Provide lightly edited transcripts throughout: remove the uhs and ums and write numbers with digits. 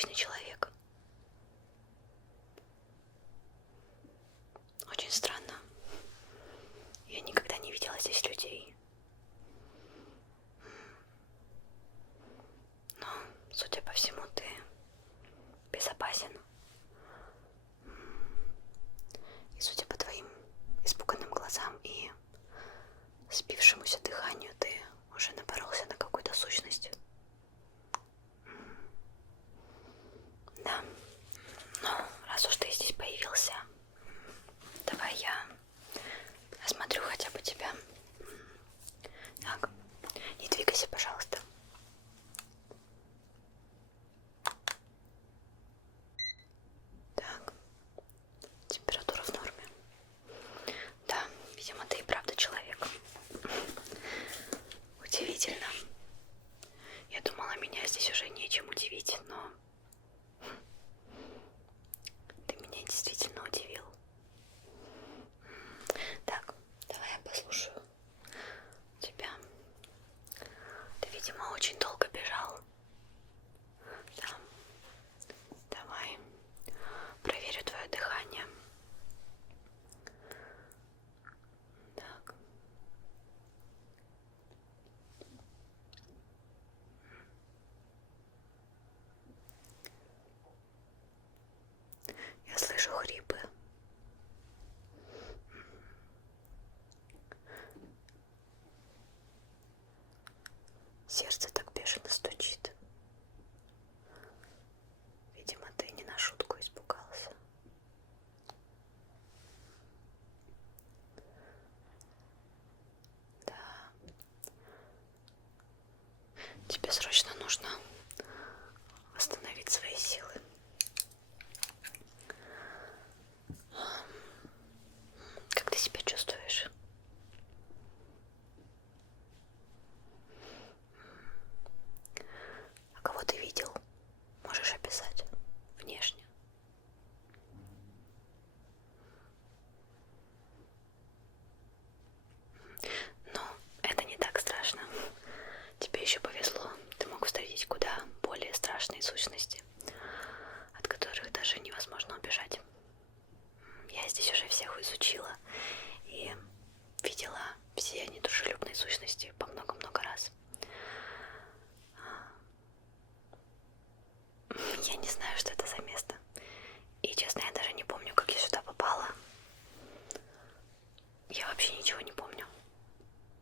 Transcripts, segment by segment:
необычный человек. Очень странно. Я никогда не видела здесь людей. Но, судя по всему, ты безопасен. И судя по твоим испуганным глазам и сбившемуся дыханию, ты уже напоролся на какую-то сущность. Да. Ну, раз уж ты здесь появился, давай я осмотрю хотя бы тебя. Так, не двигайся, пожалуйста. Так, температура в норме. Да, видимо, ты и правда человек. Удивительно. Я думала, меня здесь уже нечем удивить, но ты меня действительно удивил. Так, давай я послушаю тебя. Ты, видимо, очень долго бежал. Да. Давай проверю твое дыхание. Так. Я слышу хрипы. Сердце так бешено стучит. Видимо, ты не на шутку испугался. Да. Тебе срочно нужно восстановить свои силы. Как ты себя чувствуешь? А кого ты видел? Можешь описать внешне? Но это не так страшно. Тебе еще повезло. Ты мог встретить куда более страшные сущности, от которых даже невозможно убежать. Я здесь уже всех изучила и видела все недружелюбные сущности по много-много раз. Я не знаю, что это за место. И, честно, я даже не помню, как я сюда попала. Я вообще ничего не помню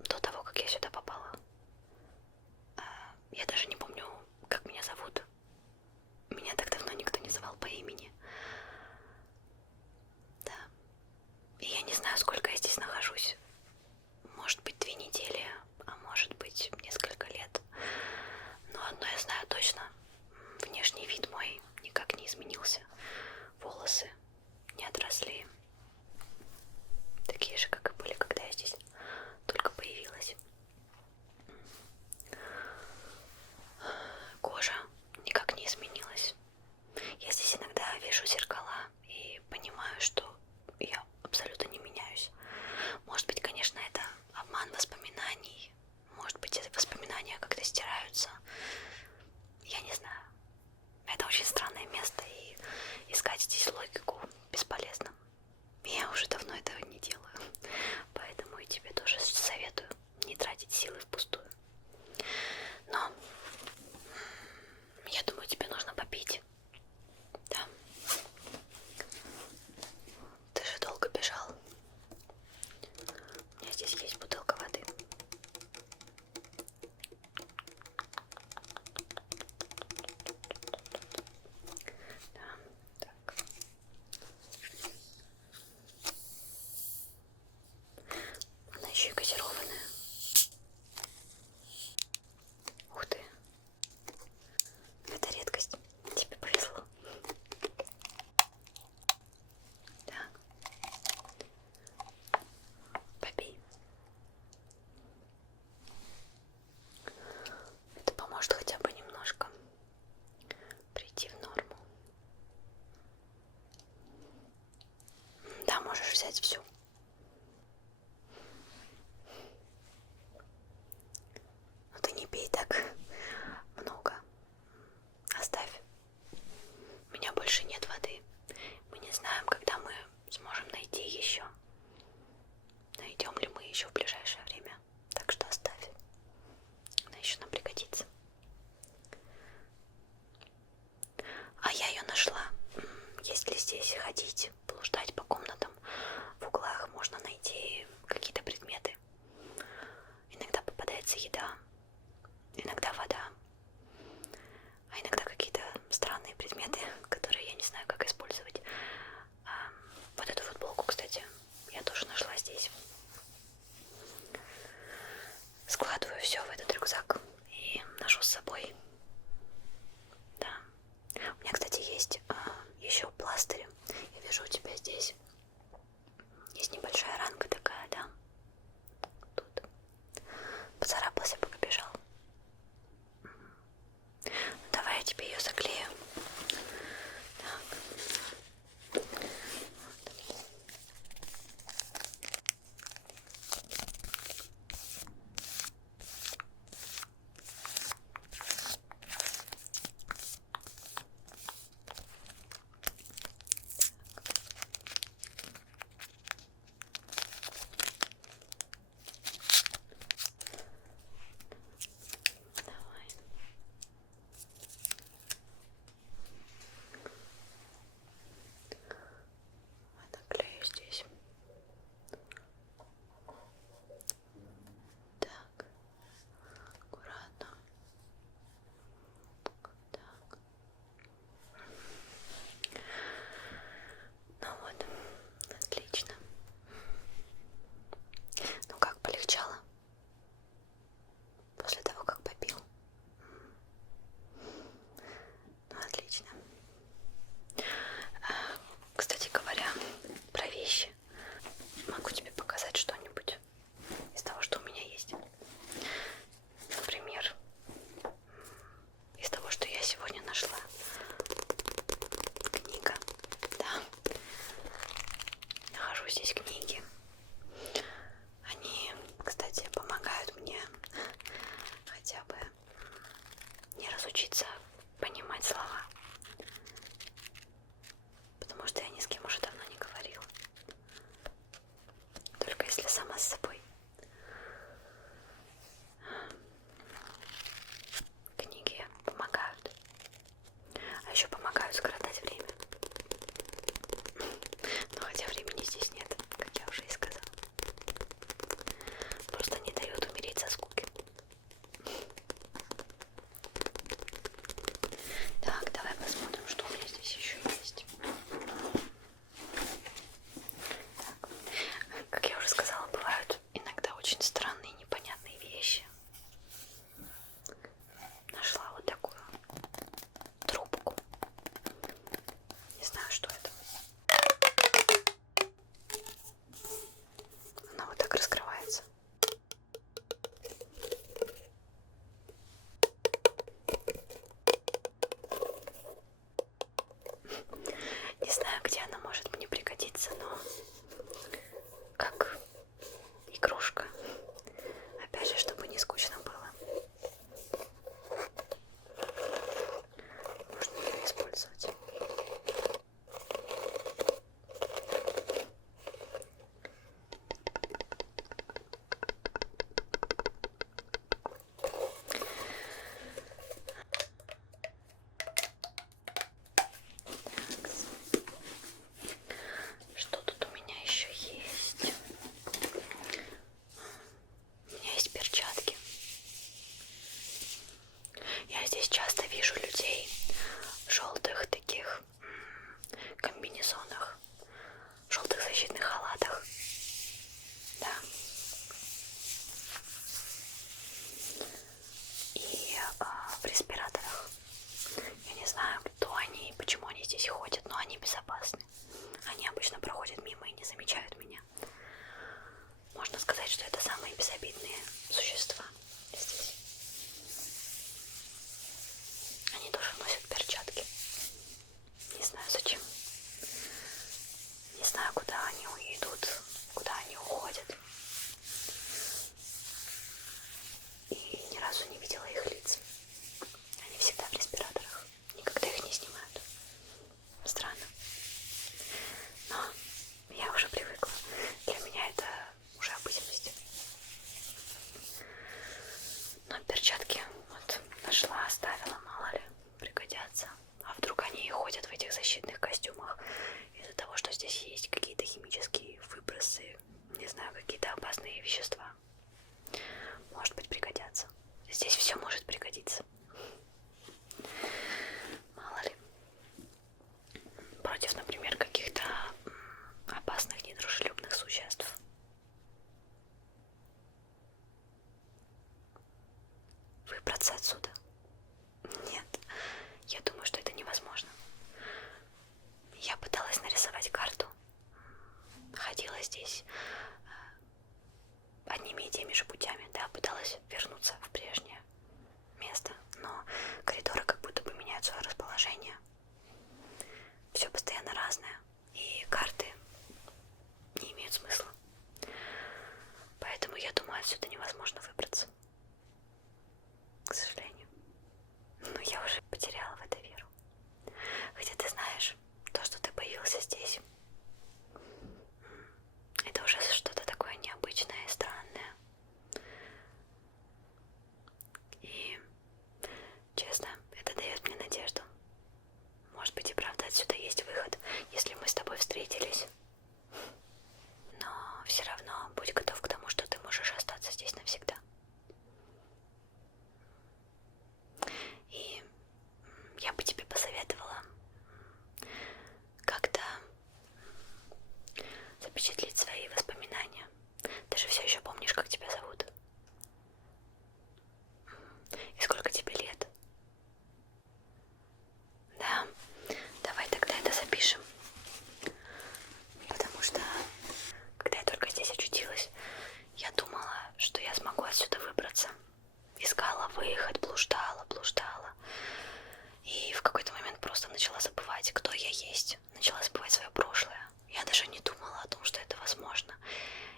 до того, как я сюда попала. Я даже не помню, как меня зовут. Меня так давно никто не звал по имени. Да. И я не знаю, сколько я здесь нахожусь. Может быть, 2 недели, а может быть, несколько лет. Но одно я знаю точно. Внешний вид мой никак не изменился. Волосы не отросли. Такие же, как и были, когда я здесь только появилась. Кожа никак не изменилась. Я здесь иногда вижу зеркала и понимаю, что я абсолютно не меняюсь. Может быть, конечно, это обман воспоминаний. Может быть, эти воспоминания как-то стираются. Я не знаю. Это очень странно. не знаю, какие-то опасные вещества. Может быть, пригодятся. Здесь все может пригодиться. Мало ли. Против, например, каких-то опасных, недружелюбных существ. Выбраться отсюда? Нет, я думаю, что это невозможно. Я пыталась нарисовать карту. Ходила здесь одними и теми же путями, да, пыталась вернуться в прежнее место, но коридоры как будто бы меняют свое расположение. Все постоянно разное, и карты не имеют смысла. Поэтому я думаю, отсюда невозможно выбраться. К сожалению. Но я уже потеряла в это веру. Хотя ты знаешь, то, что ты появился здесь, это уже что-то такое необычное и странное. И, честно, это дает мне надежду. Может быть, и правда отсюда есть выход, если мы с тобой встретились. Но все равно будь готов к тому, что ты можешь остаться здесь навсегда. И я бы тебе посоветовала как-то запечатлеть свои воспоминания. Ты же все еще помнишь, как тебя зовут? И сколько тебе лет? Да, давай тогда это запишем. Потому что, когда я только здесь очутилась, я думала, что я смогу отсюда выбраться. Искала выход, блуждала. И в какой-то момент просто начала забывать, кто я есть. Начала забывать свое прошлое. Я даже не думала о том, что это возможно.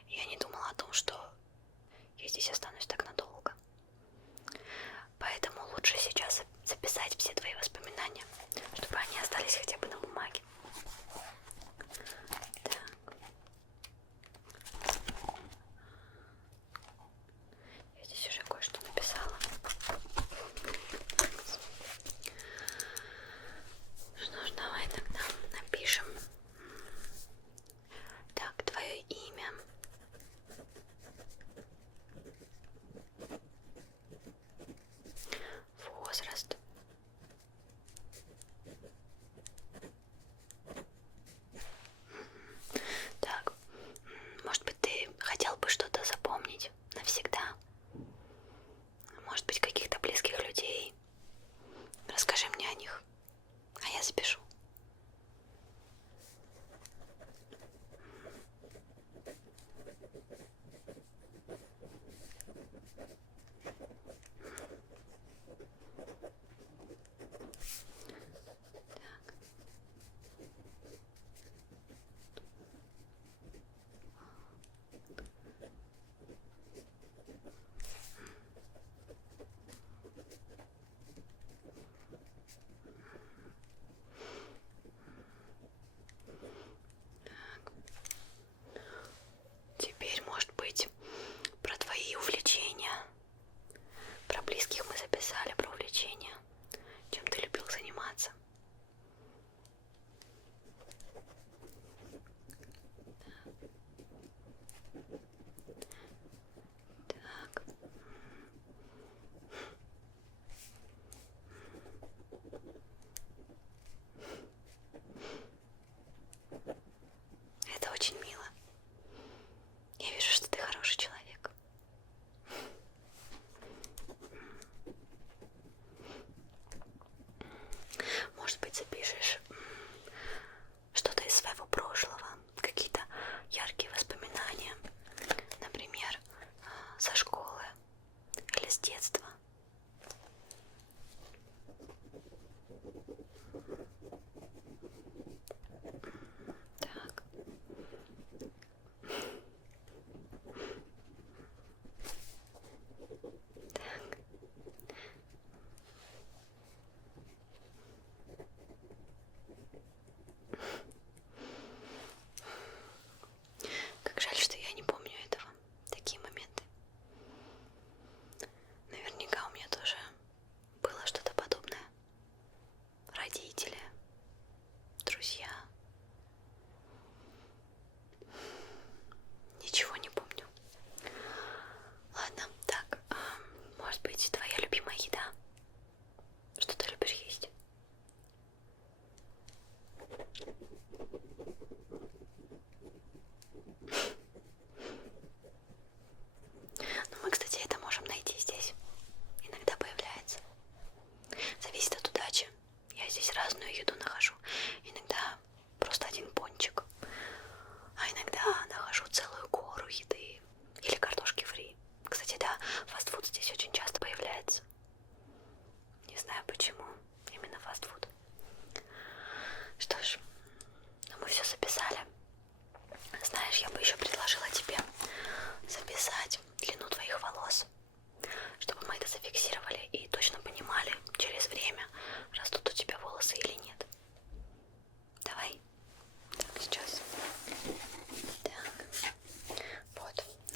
Я не думала о том, что я здесь останусь так надолго. Поэтому лучше сейчас записать все твои воспоминания, чтобы они остались хотя бы на бумаге. Так. Я здесь уже кое-что написала. Что ж, давай тогда напишем. Так, твое имя. Возраст. Так, может быть, ты хотел бы что-то запомнить навсегда? Может быть, каких-то близких людей? Расскажи мне о них, а я запишу.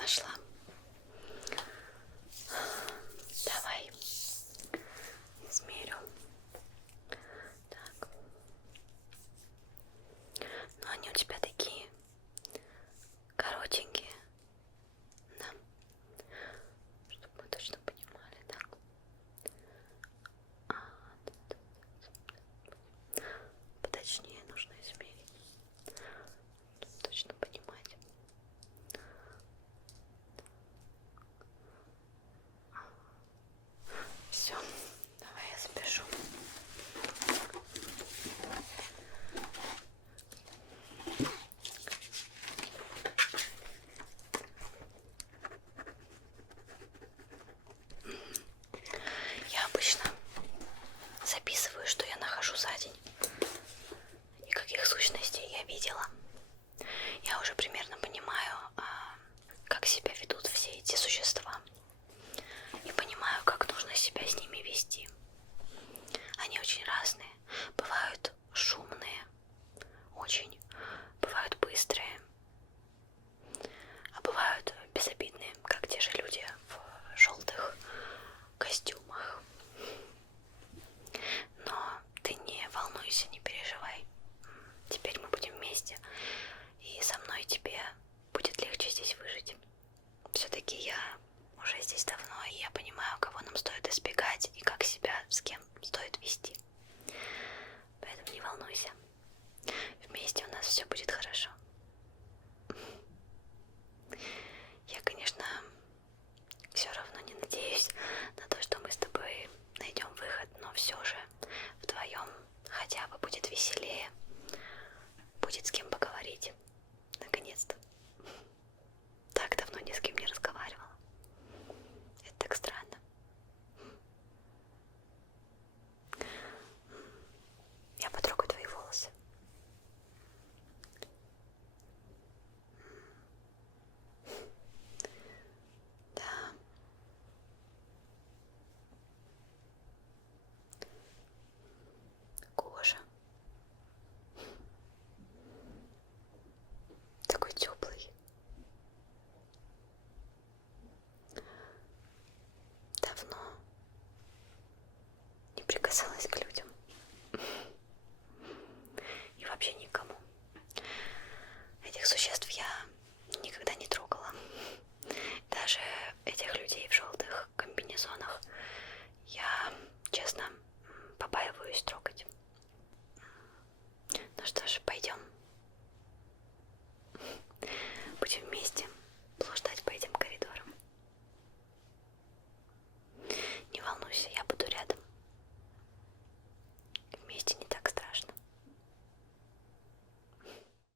нашла. Давай измерю. Так. Ну, они у тебя такие коротенькие. Да. Чтобы мы точно понимали, так. Поточнее нужно измерить. Чтобы точно понимать. Все, давай я запишу. Я обычно записываю, что я нахожу за день и каких сущностей я видела. Я уже примерно понимаю, как себя ведут все эти существа. И понимаю, как нужно себя с ними вести. Они очень разные. Бывают шумные, очень. Бывают быстрые. А бывают безобидные, как те же люди в желтых костюмах. Но ты не волнуйся, не переживай. Теперь мы будем вместе. И со мной тебе будет легче здесь выжить. Все-таки я уже здесь давно, и я понимаю, кого нам стоит избегать и как себя с кем стоит вести. Поэтому не волнуйся. Вместе у нас все будет хорошо. Я, конечно, все равно не надеюсь на то, что мы с тобой найдем выход, но все же вдвоем хотя бы будет веселее. Будет с кем поговорить. Наконец-то. Так давно ни с кем не разговаривала.